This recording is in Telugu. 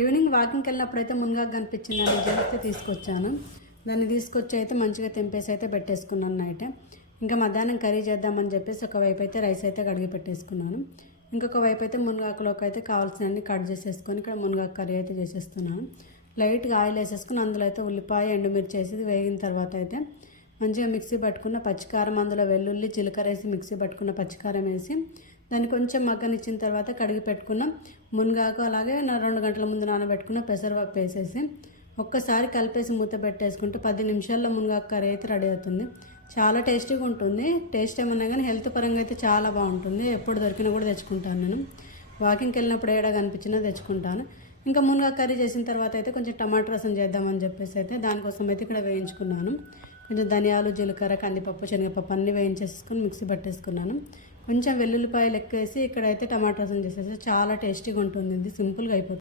ఈవినింగ్ వాకింగ్కి వెళ్ళినప్పుడైతే మునగాకు కనిపించింది అని జరిగితే తీసుకొచ్చాను. దాన్ని తీసుకొచ్చి అయితే మంచిగా తెంపేసి అయితే పెట్టేసుకున్నాను నైట్. ఇంకా మధ్యాహ్నం కర్రీ చేద్దామని చెప్పేసి ఒకవైపు అయితే రైస్ అయితే కడిగి పెట్టేసుకున్నాను. ఇంకొక వైపు అయితే మునగాకులోకి అయితే కావాల్సినవన్నీ కట్ చేసేసుకొని ఇక్కడ మునగాకు కర్రీ అయితే చేసేస్తున్నాను. లైట్గా ఆయిల్ వేసేసుకుని అందులో అయితే ఉల్లిపాయ ఎండుమిర్చి వేసి వేగిన తర్వాత అయితే మంచిగా మిక్సీ పట్టుకున్న పచ్చికారం, అందులో వెల్లుల్లి జీలకర్ర వేసి మిక్సీ పట్టుకున్న పచ్చికారం వేసి దాన్ని కొంచెం మగ్గనిచ్చిన తర్వాత కడిగి పెట్టుకున్న మునగాకు, అలాగే 2 గంటల ముందు నానబెట్టుకున్న పెసరపప్పు వేసేసి ఒక్కసారి కలిపేసి మూత పెట్టేసుకుంటే 10 నిమిషాల్లో మునగాకు కర్రీ అయితే రెడీ అవుతుంది. చాలా టేస్టీగా ఉంటుంది. టేస్ట్ ఏమన్నా కానీ హెల్త్ పరంగా అయితే చాలా బాగుంటుంది. ఎప్పుడు దొరికినా కూడా తెచ్చుకుంటాను నేను. వాకింగ్కి వెళ్ళినప్పుడు ఏడా కనిపించినా తెచ్చుకుంటాను. ఇంకా మునగాకు కర్రీ చేసిన తర్వాత అయితే కొంచెం టమాటా రసం చేద్దామని చెప్పేసి అయితే దానికోసం అయితే ఇక్కడ వేయించుకున్నాను. కొంచెం ధనియాలు, జీలకర్ర, కందిపప్పు, శనగపప్పు అన్నీ వేయించేసుకొని మిక్సీ పట్టేసుకున్నాను. కొంచెం వెల్లుల్లిపాయలు ఎక్కువేసి ఇక్కడైతే టమాటా రసం చేసేసి చాలా టేస్టీగా ఉంటుంది. ఇది సింపుల్గా అయిపోతుంది.